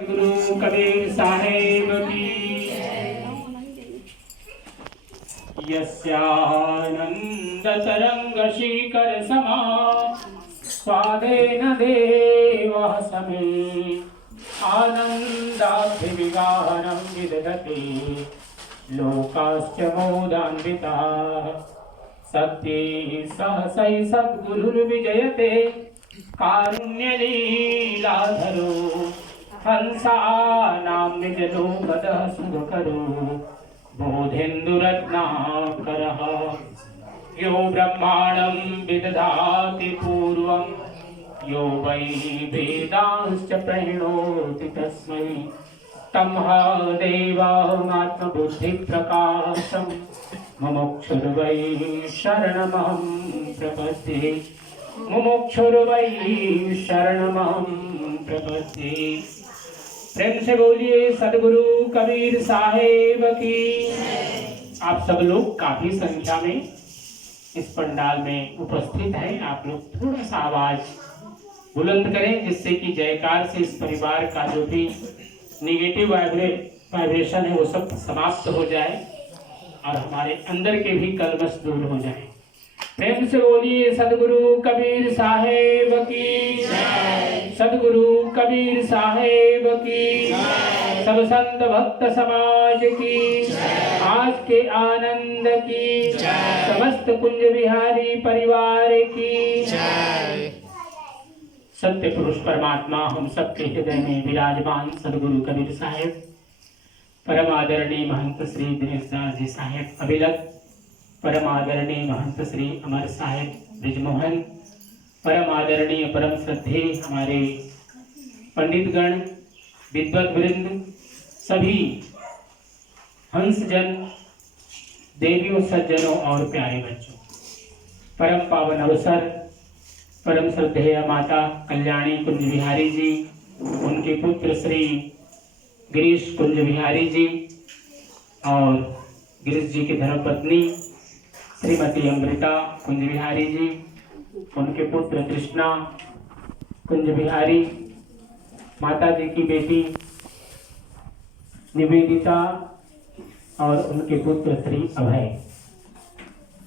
गुरु कबीर साहेब की। यस्यानंद तरंग शिखर समा स्वादेन देवः समे आनंदाभिविगाहनं विदधति लोकाश्च मोदान्विताः। सत्यैः सहसैः सद्गुरुर्विजयते कारुण्यलीलाधरो हंसानां निजलोकदः सुखकरो बोधेन्दुरत्नाकरः। यो ब्रह्माणं विदधाति पूर्वं यो वै वेदांश्च प्रणोति तस्मै तमः देवमात्मबुद्धिप्रकाशं मुमुक्षुर्वै शरणमहं प्रपद्ये। मुमुक्षुर्वै शरणमहं प्रपद्ये। प्रेम से बोलिए सदगुरु कबीर साहेब की। आप सब लोग काफी संख्या में इस पंडाल में उपस्थित हैं। आप लोग थोड़ा सा आवाज बुलंद करें जिससे कि जयकार से इस परिवार का जो भी निगेटिव वाइब्रेशन है वो सब समाप्त हो जाए और हमारे अंदर के भी कलमश दूर हो जाए। प्रेम से बोलिए सदगुरु कबीर साहेब की। सदगुरु कबीर साहेब की। सब संत भक्त समाज की। आज के आनंद की। समस्त कुंज बिहारी परिवार की। सत्य पुरुष परमात्मा हम सबके हृदय में विराजमान सदगुरु कबीर साहेब, परम आदरणीय महंत श्री दिनेश दास जी साहेब अभिलक, परम आदरणीय महंत श्री अमर साहेब ब्रिजमोहन, परम आदरणीय परम श्रद्धेय हमारे पंडितगण, विद्वत वृंद, सभी हंसजन, देवियों, सज्जनों और प्यारे बच्चों, परम पावन अवसर परम श्रद्धेय माता कल्याणी कुंज बिहारी जी, उनके पुत्र श्री गिरीश कुंज बिहारी जी और गिरीश जी की धर्मपत्नी श्रीमती अमृता कुंज बिहारी जी, उनके पुत्र कृष्णा कुंज बिहारी, माता जी की बेटी निवेदिता और उनके पुत्र श्री अभय।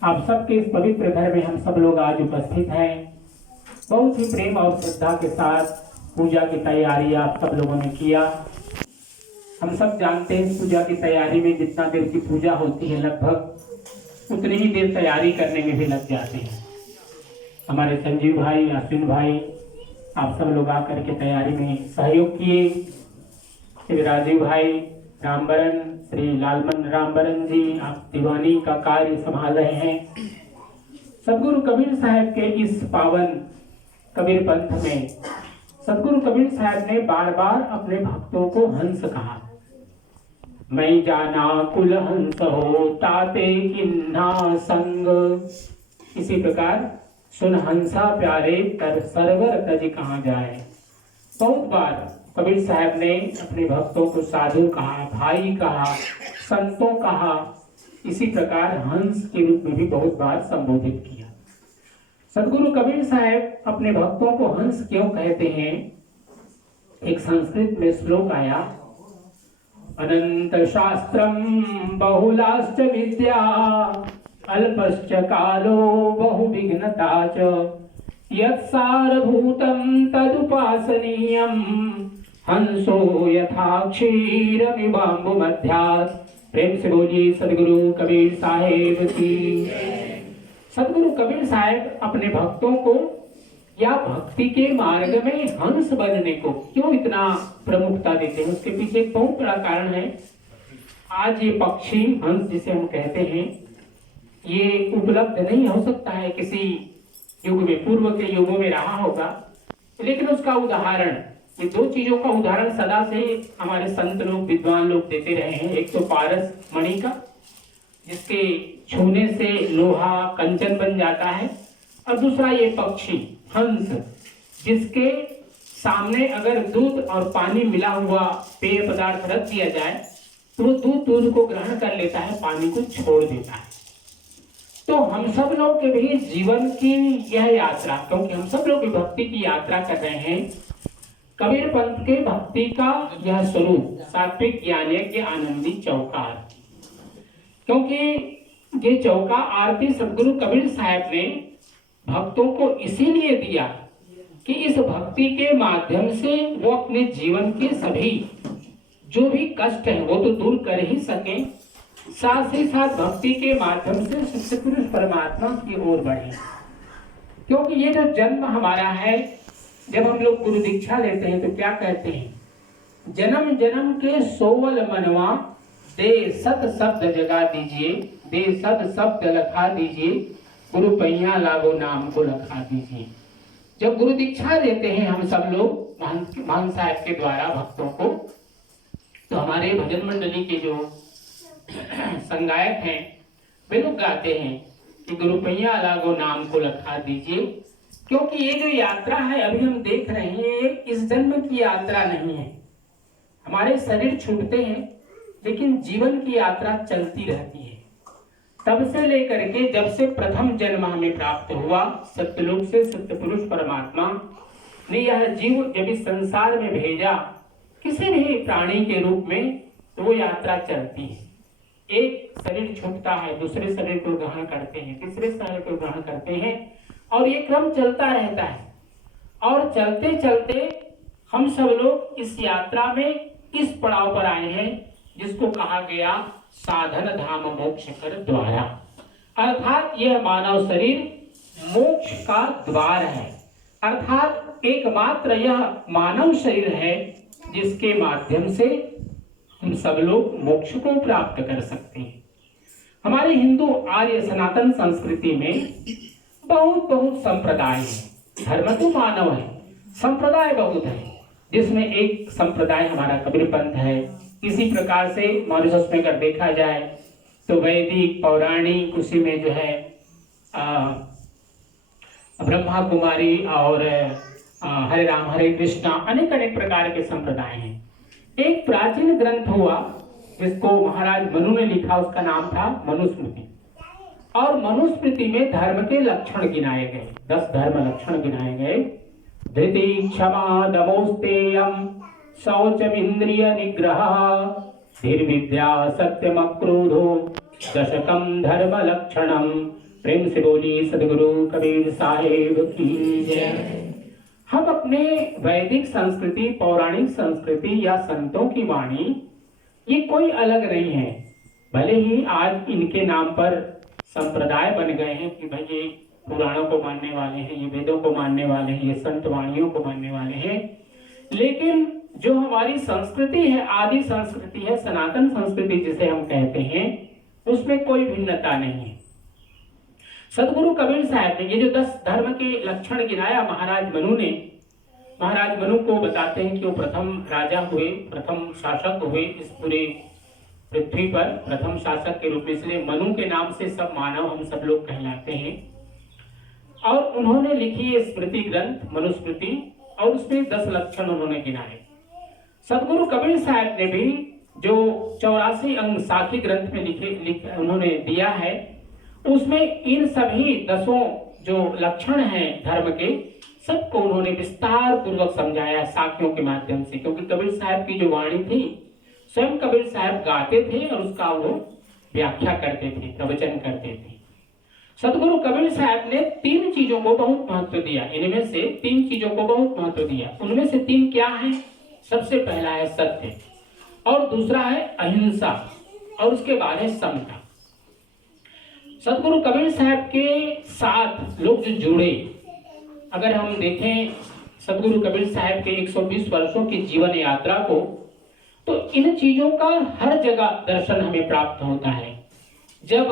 आप सबके इस पवित्र घर में हम सब लोग आज उपस्थित हैं। बहुत ही प्रेम और श्रद्धा के साथ पूजा की तैयारी आप सब लोगों ने किया। हम सब जानते हैं पूजा की तैयारी में जितना देर की पूजा होती है लगभग उतनी ही देर तैयारी करने में भी लग जाते हैं। हमारे संजीव भाई, अश्विन भाई, आप सब लोग आकर के तैयारी में सहयोग किए। श्री राजीव भाई रामबरन, श्री लालमन रामबरन जी, आप दीवानी का कार्य संभाल रहे हैं। सदगुरु कबीर साहब के इस पावन कबीर पंथ में सदगुरु कबीर साहब ने बार बार अपने भक्तों को हंस कहा। मैं जाना कुल हंस हो ताते किन्ना संग। इसी प्रकार सुन हंसा प्यारे तर सरवर तज कहाँ जाए। बहुत बार कबीर साहब ने अपने भक्तों को साधु कहा, भाई कहा, संतों कहा। इसी प्रकार हंस के रूप में भी बहुत बार संबोधित किया। सदगुरु कबीर साहब अपने भक्तों को हंस क्यों कहते हैं? एक संस्कृत में श्लोक आया, अनंत शास्त्रम बहुलाश्च विद्या अल्पश्च कालो बहुविघ्नता च यत्सारभूतं तदुपासनीयं हंसो यथा क्षीरमिवाम्बुमध्यात्। प्रेम से बोलिए सदगुरु कबीर साहेब की। सदगुरु कबीर साहब अपने भक्तों को या भक्ति के मार्ग में हंस बनने को क्यों इतना प्रमुखता देते हैं? उसके पीछे एक बहुत बड़ा कारण है। आज ये पक्षी हंस जिसे हम कहते हैं ये उपलब्ध नहीं हो सकता है, किसी युग में, पूर्व के युगों में रहा होगा, लेकिन उसका उदाहरण, ये दो चीजों का उदाहरण सदा से हमारे संत लोग, विद्वान लोग देते रहे हैं। एक तो पारस मणि का, जिसके छूने से लोहा कंचन बन जाता है, और दूसरा ये पक्षी हंस, जिसके सामने अगर दूध और पानी मिला हुआ पेय पदार्थ रख दिया जाए तो वो दूध को ग्रहण कर लेता है, पानी को छोड़ देता है। तो हम सब लोग के भी जीवन की यह यात्रा, क्योंकि हम सब लोग भक्ति की यात्रा कर रहे हैं, कबीर पंथ के भक्ति का यह स्वरूप सात्विक ज्ञानयज्ञ आनंदी चौकार, क्योंकि ये चौका आरती सदगुरु कबीर साहब ने भक्तों को इसीलिए दिया कि इस भक्ति के माध्यम से वो अपने जीवन के सभी जो भी कष्ट है वो तो दूर कर ही सके, साथ ही साथ भक्ति के माध्यम से सत्पुरुष परमात्मा की ओर बढ़े। क्योंकि ये जो जन्म हमारा है, जब हम लोग गुरु दीक्षा लेते हैं तो क्या कहते हैं, जन्म जन्म के सोवल मनवा दे सत शब्द जगा दीजिए, दे सत शब्द लखा दीजिए, गुरु पैया लागो नाम को लखा दीजिए। जब गुरु दीक्षा लेते हैं हम सब लोग मान साहब के द्वारा भक्तों को, तो हमारे भजन मंडली के जो संगायक हैं वे लोग गाते हैं कि गुरु पैया लागो नाम को लखा दीजिए। क्योंकि ये जो यात्रा है अभी हम देख रहे हैं, इस जन्म की यात्रा नहीं है। हमारे शरीर छूटते हैं लेकिन जीवन की यात्रा चलती रहती है। तब से लेकर के जब से प्रथम जन्म हमें प्राप्त हुआ, सत्यलोक से सत्यपुरुष परमात्मा ने यह जीव जब इस संसार में भेजा किसी भी प्राणी के रूप में, तो वो यात्रा चलती है। एक शरीर छूटता है, दूसरे शरीर को ग्रहण करते हैं, तीसरे शरीर को ग्रहण करते हैं, और ये क्रम चलता रहता है। और चलते चलते हम सब लोग इस यात्रा में इस पड़ाव पर आए हैं जिसको कहा गया साधन धाम मोक्ष कर द्वारा, अर्थात यह मानव शरीर मोक्ष का द्वार है। अर्थात एकमात्र यह मानव शरीर है जिसके माध्यम से हम सब लोग मोक्ष को प्राप्त कर सकते हैं। हमारे हिंदू आर्य सनातन संस्कृति में बहुत बहुत संप्रदाय है। धर्म तो मानव है, संप्रदाय बहुत है, जिसमें एक संप्रदाय हमारा कबीर पंथ है। इसी प्रकार से मॉरिशस में अगर देखा जाए तो वैदिक पौराणिक, उसी में जो है ब्रह्मा कुमारी और हरे राम हरे कृष्णा, अनेक अनेक प्रकार के संप्रदाय हैं। एक प्राचीन ग्रंथ हुआ जिसको महाराज मनु ने लिखा, उसका नाम था मनुस्मृति। और मनुस्मृति में धर्म के लक्षण गिनाए गए, 10 धर्म लक्षण गिनाए गए। धृति क्षमा दमोस्तेयम शौचमिंद्रिय निग्रह धीर्विद्या सत्यम क्रोधो दशकम धर्म लक्षणम। प्रेम से बोली सदगुरु कबीर साहेब की जय। हम अपने वैदिक संस्कृति, पौराणिक संस्कृति या संतों की वाणी, ये कोई अलग नहीं है। भले ही आज इनके नाम पर संप्रदाय बन गए हैं कि भाई ये पुराणों को मानने वाले हैं, ये वेदों को मानने वाले हैं, ये संत वाणियों को मानने वाले हैं, लेकिन जो हमारी संस्कृति है, आदि संस्कृति है, सनातन संस्कृति जिसे हम कहते हैं, उसमें कोई भिन्नता नहीं है। सदगुरु कबीर साहब ने ये जो 10 धर्म के लक्षण गिनाया महाराज मनु ने, महाराज मनु को बताते हैं कि वो प्रथम राजा हुए, प्रथम शासक हुए इस पूरे पृथ्वी पर, प्रथम शासक के रूप में, इसलिए मनु के नाम से सब मानव हम सब लोग कहलाते हैं। और उन्होंने लिखी ये स्मृति ग्रंथ मनुस्मृति, और उसमें 10 लक्षण उन्होंने गिनाए। सदगुरु कबीर साहब ने भी जो 84 अंग साखी ग्रंथ में लिखे उन्होंने दिया है, उसमें इन सभी 10 जो लक्षण हैं धर्म के, सबको उन्होंने विस्तार पूर्वक समझाया साखियों के माध्यम से। क्योंकि कबीर साहब की जो वाणी थी, स्वयं कबीर साहब गाते थे और उसका वो व्याख्या करते थे, प्रवचन करते थे। सदगुरु कबीर साहब ने 3 चीजों को बहुत महत्व दिया। इनमें से 3 चीजों को बहुत महत्व दिया। उनमें से 3 क्या हैं? सबसे पहला है सत्य, और दूसरा है अहिंसा, और उसके बाद है समता। सदगुरु कबीर साहब के साथ लोग जो जुड़े, अगर हम देखें सदगुरु कबीर साहब के 120 वर्षों की जीवन यात्रा को, तो इन चीजों का हर जगह दर्शन हमें प्राप्त होता है। जब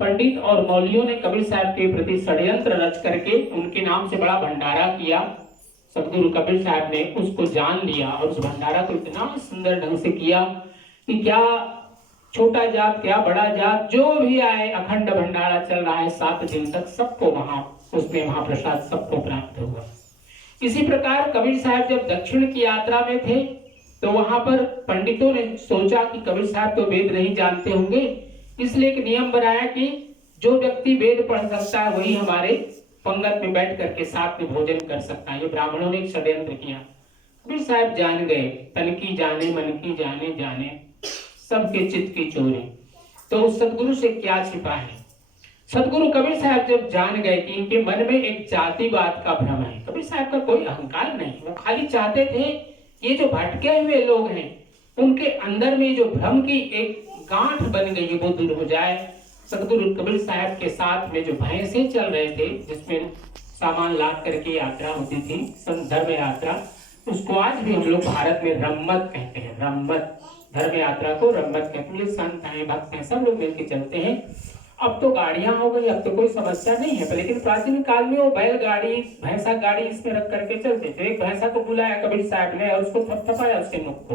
पंडित और मौलवियों ने कबीर साहब के प्रति षड्यंत्र रच करके उनके नाम से बड़ा भंडारा किया, सदगुरु कबीर साहब ने उसको जान लिया और उस भंडारा को इतना सुंदर ढंग से किया कि क्या छोटा जात क्या बड़ा जात जो भी आए, अखंड भंडारा चल रहा है 7 दिन तक, सबको वहां उसमें महाप्रसाद सबको प्राप्त हुआ। इसी प्रकार कबीर साहब जब दक्षिण की यात्रा में थे, तो वहां पर पंडितों ने सोचा कि कबीर साहब तो वेद नहीं जानते होंगे, इसलिए एक नियम बनाया कि जो व्यक्ति वेद पढ़ सकता है वही हमारे पंगत में बैठ करके साथ में भोजन कर सकता है। ये ब्राह्मणों ने एक षड्यंत्र किया। कबीर साहब जान गए, तन की जाने मन की जाने जाने सबके चित्त की चोरी। तो उस सदगुरु से क्या छिपा है। सदगुरु कबीर साहब जब जान गए कि इनके मन में एक जातिवाद का भ्रम है, कबीर साहब का कोई अहंकार नहीं, वो खाली चाहते थे ये जो भटके हुए लोग हैं उनके अंदर में जो भ्रम की एक गांठ बन गई है वो दूर हो जाए। सदगुरु कबीर साहब के साथ में जो भैंसे चल रहे थे जिसमें सामान लाद करके यात्रा होती थी, धर्म यात्रा, उसको आज भी हम लोग भारत में रम्मत कहते हैं। रम्मत, धर्म यात्रा को रम्मत कहते हैं। संत हैं, भक्त हैं, सब लोग मिलकर चलते हैं। अब तो गाड़ियां हो गई, अब तो कोई समस्या नहीं है, लेकिन प्राचीन काल में वो बैलगाड़ी, भैंसा गाड़ी इसमें रख करके चलते थे। एक भैंसा को बुलाया कबीर साहब ने और उसको थपथपाया उसके मुख को,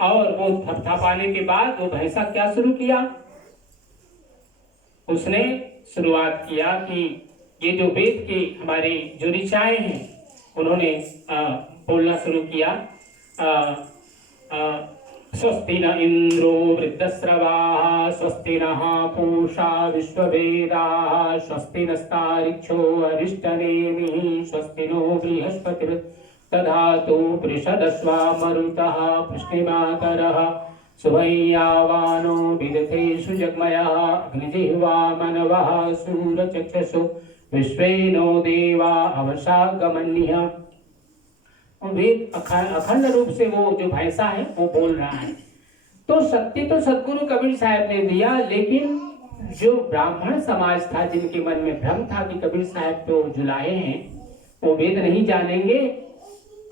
और वो थपथपाने के बाद वो भैंसा क्या शुरू किया, उसने शुरुआत किया कि ये जो वेद के हमारे जो ऋचाएं हैं उन्होंने बोलना शुरू किया, स्वस्ति न इंद्रो वृद्धस्रवाः स्वस्ति नः पूषा विश्ववेदाः स्वस्ति नस्तारिक्षो अरिष्टनेमिः स्वस्ति नो बृहस्पतिर्दधातु वृषदश्वा मरुतः पुष्टिमातरः सुभैयावानो विदथेषु जग्मयः अग्निजिह्वा मनवः सूरचक्षुषु विश्वेनो देवा अवशागमन्यः। वेद अखंड रूप से वो जो भैंसा है वो बोल रहा है। तो शक्ति तो सदगुरु कबीर साहब ने दिया, लेकिन जो ब्राह्मण समाज था जिनके मन में भ्रम था कि कबीर साहब तो जुलाए हैं, वो वेद नहीं जानेंगे।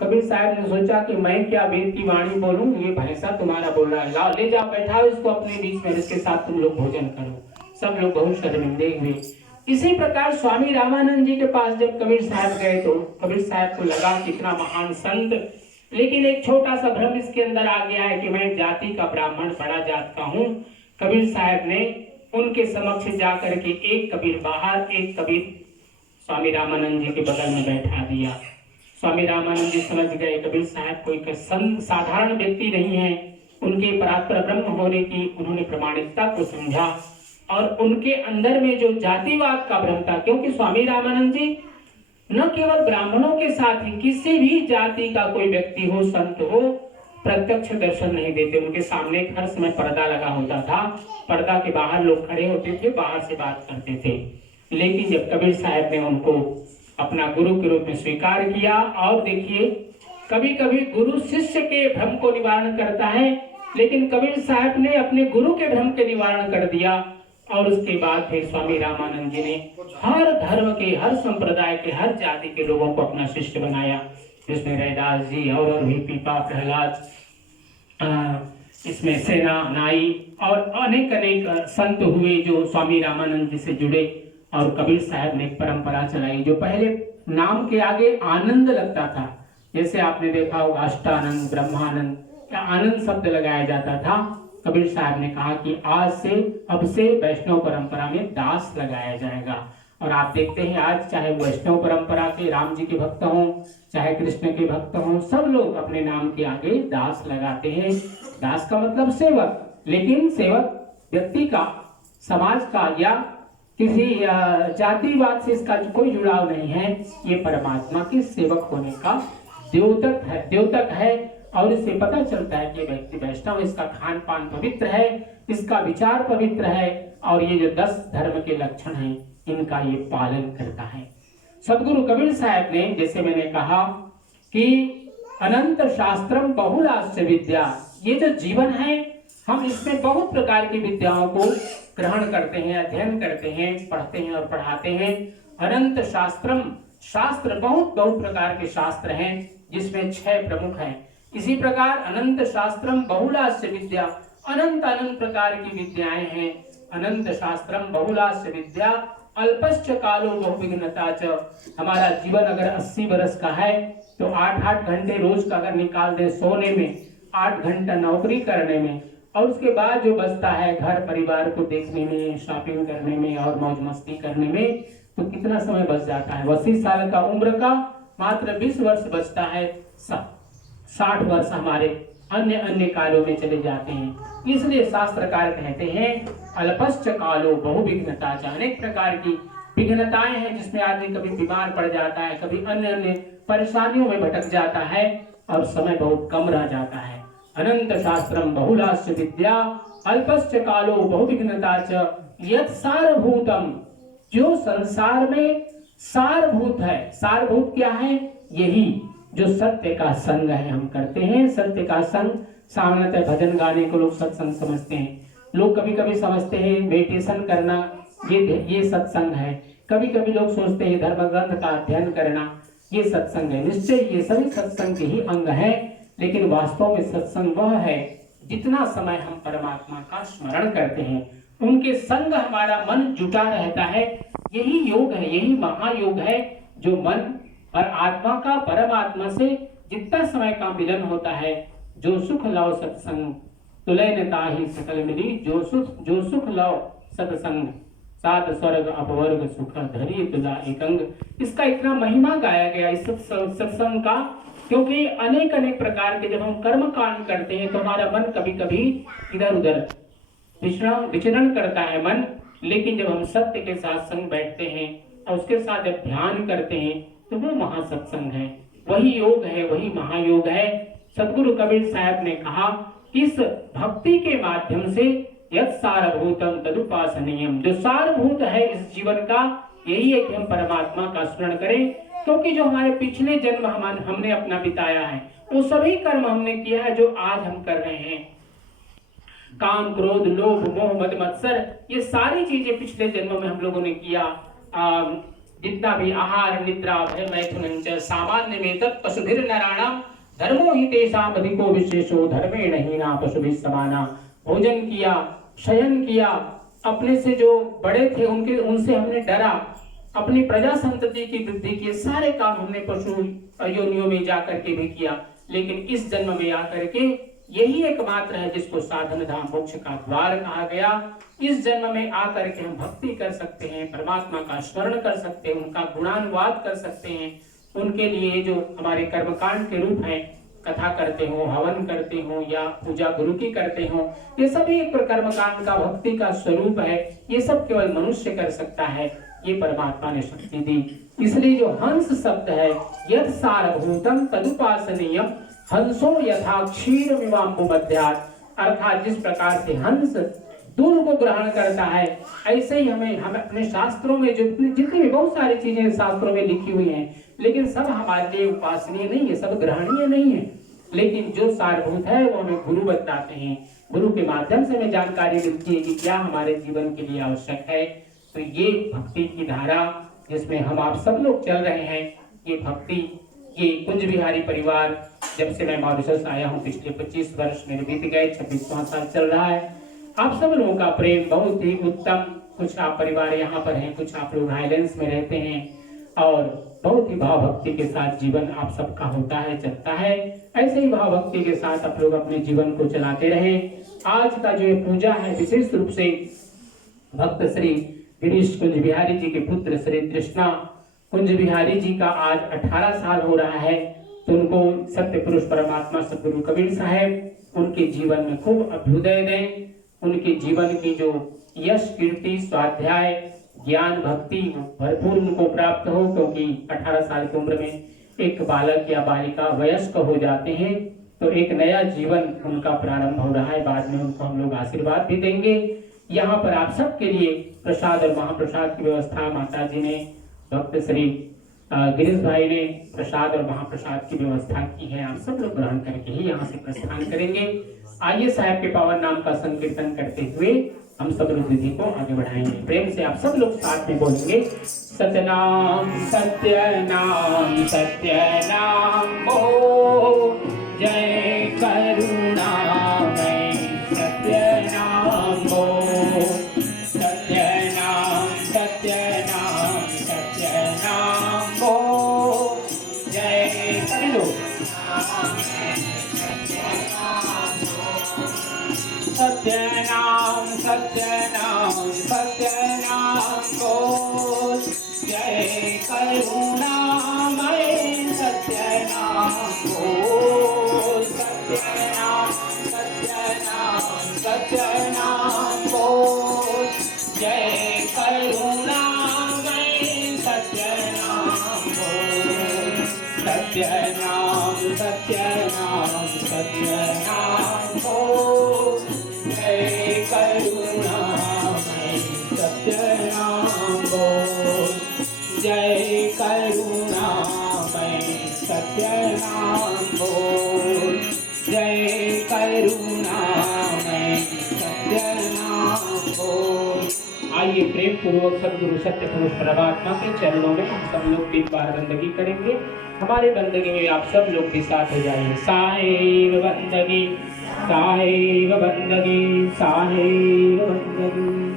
कबीर साहब ने सोचा कि मैं क्या वेद की वाणी बोलूं, ये भैंसा तुम्हारा बोल रहा है, लाओ ले जाओ बैठाओ इसको अपने बीच में, इसके साथ तुम लोग भोजन करो। सब लोग बहुत शर्मिंदे हुए। इसी प्रकार स्वामी रामानंद जी के पास जब कबीर साहब गए तो कबीर साहब को लगा कितना महान संत, लेकिन एक छोटा सा भ्रम इसके अंदर आ गया है कि मैं जाति का ब्राह्मण बड़ा जात का हूँ। कबीर साहब ने उनके समक्ष जाकर के एक कबीर बाहर, एक कबीर स्वामी रामानंद जी के बगल में बैठा दिया। स्वामी रामानंद जी समझ गए कबीर साहब कोई साधारण व्यक्ति नहीं है, उनके परात्पर ब्रह्म होने की उन्होंने प्रमाणिकता को समझा और उनके अंदर में जो जातिवाद का भ्रम था, क्योंकि स्वामी रामानंद जी न केवल ब्राह्मणों के साथ ही किसी भी जाति का कोई व्यक्ति हो, संत हो, प्रत्यक्ष दर्शन नहीं देते। उनके सामने हर समय पर्दा लगा होता था, पर्दा के बाहर लोग खड़े होते थे, बाहर से बात करते थे। लेकिन जब कबीर साहब ने उनको अपना गुरु के रूप में स्वीकार किया, और देखिए कभी कभी गुरु शिष्य के भ्रम को निवारण करता है, लेकिन कबीर साहब ने अपने गुरु के भ्रम के निवारण कर दिया। और उसके बाद फिर स्वामी रामानंद जी ने हर धर्म के, हर संप्रदाय के, हर जाति के लोगों को अपना शिष्य बनाया, जिसमें रैदास जी और भी पीपा प्रहलाद, इसमें सेना नाई और अनेक अनेक संत हुए जो स्वामी रामानंद जी से जुड़े। और कबीर साहब ने एक परंपरा चलाई जो पहले नाम के आगे आनंद लगता था, जैसे आपने देखा होगा अष्टानंद, ब्रह्मानंद, या आनंद शब्द लगाया जाता था। कबीर साहब ने कहा कि आज से, अब से वैष्णव परंपरा में दास लगाया जाएगा। और आप देखते हैं आज चाहे वैष्णव परंपरा के राम जी के भक्त हों, चाहे कृष्ण के भक्त हों, सब लोग अपने नाम के आगे दास लगाते हैं। दास का मतलब सेवक, लेकिन सेवक व्यक्ति का, समाज का या किसी जातिवाद से इसका कोई जुड़ाव नहीं है। ये परमात्मा के सेवक होने का द्योतक है। और इससे पता चलता है कि व्यक्ति वैष्णव, इसका खान पान पवित्र है, इसका विचार पवित्र है, और ये जो 10 धर्म के लक्षण हैं इनका ये पालन करता है। सदगुरु कबीर साहब ने, जैसे मैंने कहा कि अनंत शास्त्रम बहुलाश्च विद्या, ये जो जीवन है हम इसमें बहुत प्रकार की विद्याओं को ग्रहण करते हैं, अध्ययन करते हैं, पढ़ते हैं और पढ़ाते हैं। अनंत शास्त्रम, शास्त्र बहुत प्रकार के शास्त्र हैं जिसमें 6 प्रमुख हैं। इसी प्रकार अनंत शास्त्रम बहुलाश्च विद्या, अनंत अनंत प्रकार की विद्याएं हैं। अनंत शास्त्रम बहुलाश्च विद्या अल्पश्च कालो बहुविघ्नता च। हमारा जीवन अगर 80 वर्ष का है तो 8-8 घंटे रोज का अगर निकाल दें सोने में, 8 घंटा नौकरी करने में, और उसके बाद जो बचता है घर परिवार को देखने में, शॉपिंग करने में और मौज मस्ती करने में, तो कितना समय बच जाता है। 80 साल का उम्र का मात्र 20 वर्ष बचता है, 60 वर्ष हमारे अन्य अन्य कालों में चले जाते हैं। इसलिए शास्त्रकार कहते हैं अल्पश्च कालो बहुविघ्नता, अनेक प्रकार की विघ्नताएं हैं जिसमें आदमी कभी बीमार पड़ जाता है, कभी अन्य अन्य परेशानियों में भटक जाता है। और समय बहुत कम रह जाता है। अनंत शास्त्रम बहुलास्य विद्या अल्पश्च कालो बहुविघ्नता च यत् सारभूतम। जो संसार में सारभूत है, सारभूत क्या है? यही जो सत्य का संग है, हम करते हैं सत्य का संग। सामान्यतः भजन गाने को लोग सत्संग समझते हैं, लोग कभी कभी समझते हैं मेडिटेशन करना ये सत्संग है, कभी कभी लोग सोचते हैं धर्म ग्रंथ का अध्ययन करना ये सत्संग है। निश्चय ये सभी सत्संग के ही अंग है, लेकिन वास्तव में सत्संग वह है जितना समय हम परमात्मा का स्मरण करते हैं, उनके संग हमारा मन जुटा रहता है। यही योग है, यही महायोग है, जो मन और आत्मा का परमात्मा से जितना समय का मिलन होता है। जो सुख लाओ सत्संग तुलय ने ताहि सकल मिली, जो सुख लाओ सत्संग सात स्वर्ग अपवर्ग सुख धरी तुला एकंग। इसका इतना महिमा गाया गया इस सत्संग का, क्योंकि अनेक अनेक प्रकार के जब हम कर्म कांड करते हैं तो हमारा मन कभी कभी इधर उधर विचरण करता है मन, लेकिन जब हम सत्य के साथ संग बैठते हैं और उसके साथ जब ध्यान करते हैं तो वो महासत्संग है, वही योग है, वही महायोग है। सदगुरु कबीर साहब ने कहा, इस भक्ति के माध्यम से यत् सारभूतम तदुपासनीयम, जो सारभूत है इस जीवन का यही है कि हम परमात्मा का स्मरण करें। क्योंकि जो हमारे पिछले जन्म हमने अपना बिताया है, वो सभी कर्म हमने किया है जो आज हम कर रहे हैं। काम क्रोध लोभ मोह मद मत्सर, ये सारी चीजें पिछले जन्म में हम लोगों ने किया। जितना भी आहार निद्रा भय मैथुन च सामान्य में तत् पशुभिर नराणाम धर्मो हि तेषाम अधिको विशेषो धर्मेण हीना पशुभिः समाना। भोजन किया, शयन किया, अपने से जो बड़े थे उनसे हमने डरा, अपनी प्रजा संतति की वृद्धि की, सारे काम हमने पशु योनियों में जाकर के भी किया। लेकिन इस जन्म में आकर के यही एकमात्र है जिसको साधन धाम मोक्ष का द्वार कहा गया। इस जन्म में आकर के हम भक्ति कर सकते हैं, परमात्मा का स्मरण कर सकते हैं, उनका गुणानुवाद कर सकते हैं। उनके लिए जो हमारे कर्मकांड के रूप हैं, कथा करते हो, हवन करते हो या पूजा गुरु की करते हो, ये सभी एक कर्मकांड का भक्ति का स्वरूप है। ये सब केवल मनुष्य कर सकता है, ये परमात्मा ने शक्ति दी। इसलिए जो हंस शब्द है, यत् सारभूतम तदुपासनीयम हंसो यथा क्षीरमिवाम्बुमध्यात्, अर्थात जिस प्रकार से हंस दूध को ग्रहण करता है, ऐसे ही हम अपने शास्त्रों में जितनी भी बहुत सारी चीजें शास्त्रों में लिखी हुई हैं, लेकिन सब हमारे लिए उपासनीय नहीं है, सब ग्रहणीय नहीं है। लेकिन जो सारभूत है वो हमें गुरु बताते हैं, गुरु के माध्यम से हमें जानकारी मिलती है कि क्या हमारे जीवन के लिए आवश्यक है। तो ये भक्ति की धारा जिसमें हम आप सब लोग चल रहे हैं, ये भक्ति, ये कुंज बिहारी परिवार, जब से मैं मॉरिशस आया हूँ पिछले 25 वर्ष मेरे बीत गए, 26वां साल चल रहा है। आप सब लोगों का प्रेम बहुत ही उत्तम। कुछ आप परिवार यहाँ पर हैं, कुछ आप लोग हाईलैंड्स में रहते हैं और बहुत ही भाव भक्ति के साथ जीवन आप सबका होता है, चलता है। ऐसे ही भाव भक्ति के साथ आप लोग अपने जीवन को चलाते रहें। आज का जो ये पूजा है विशेष रूप से भक्त श्री गिरीश कुंज बिहारी जी के पुत्र श्री कृष्णा कुंज बिहारी जी का आज 18 साल हो रहा है। तो उनको सत्य पुरुष परमात्मा सदगुरु कबीर साहब उनके जीवन में खूब अभ्युदय दें, उनके जीवन की जो यश कीर्ति स्वाध्याय ज्ञान भक्ति भरपूर उनको प्राप्त हो। क्योंकि 18 साल की उम्र में एक बालक या बालिका वयस्क हो जाते हैं तो एक नया जीवन उनका प्रारंभ हो रहा है। बाद में उनको हम लोग आशीर्वाद भी देंगे। यहाँ पर आप सबके लिए प्रसाद और महाप्रसाद की व्यवस्था माता जी ने, भक्त श्री गिरीश भाई ने प्रसाद और महाप्रसाद की व्यवस्था की है। आप सब लोग ग्रहण करके ही यहाँ से प्रस्थान करेंगे। आइए साहब के पावन नाम का संकीर्तन करते हुए हम सब लोग विधि को आगे बढ़ाएंगे। प्रेम से आप सब लोग साथ में बोलेंगे, सतनाम सत्यनाम सत्यनाम ओ जय करुणामय सत्यनाम ओ सत्यनाम सत्यनाम सत्यनाम ओ जय करो सत्यनाम सत्यनाम सत्यनाम बोल जय करुणामय सत्यनाम बोल सत्यनाम सत्यनाम सत्यनाम बोल जय करुणामय सत्यनाम बोल सत्यनाम सत्यनाम जय करुणामय सत्यनाम बोल, जय करुणामय सत्यनाम बोल। आइए प्रेम पूर्वक सदगुरु सत्य पुरुष परमात्मा के चरणों में हम सब लोग 3 बार बंदगी करेंगे। हमारे बंदगी में आप सब लोग भी साथ हो जाइए। साहेब बंदगी, साहेब बंदगी, साहेब बंदगी।